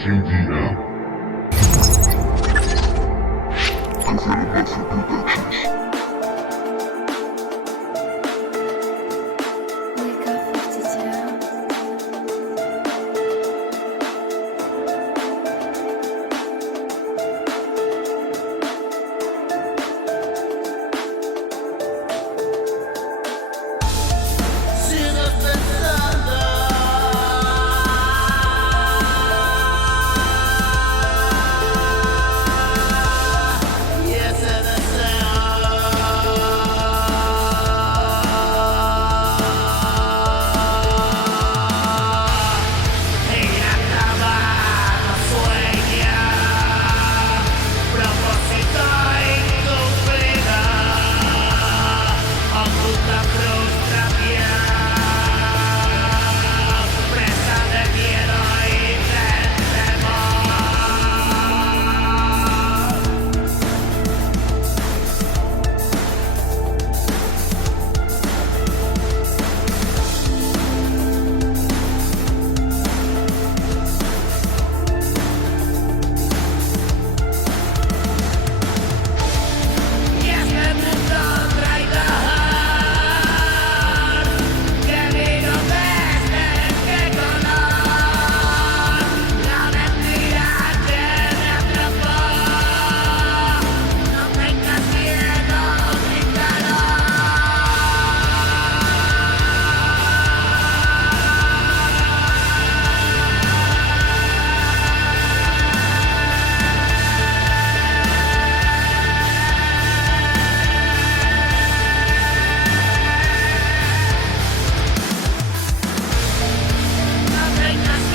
JDM. Confirmation Productions. Wake up 52. Sigo pensando y ese deseo ir a acabar no sueña, propósito incumplido, oculta frustración, presa de miedo y de temor. Y este mundo traidor que vino desde qué color, la mentira que me atrapó, no tengas miedo, grítalo. No tengas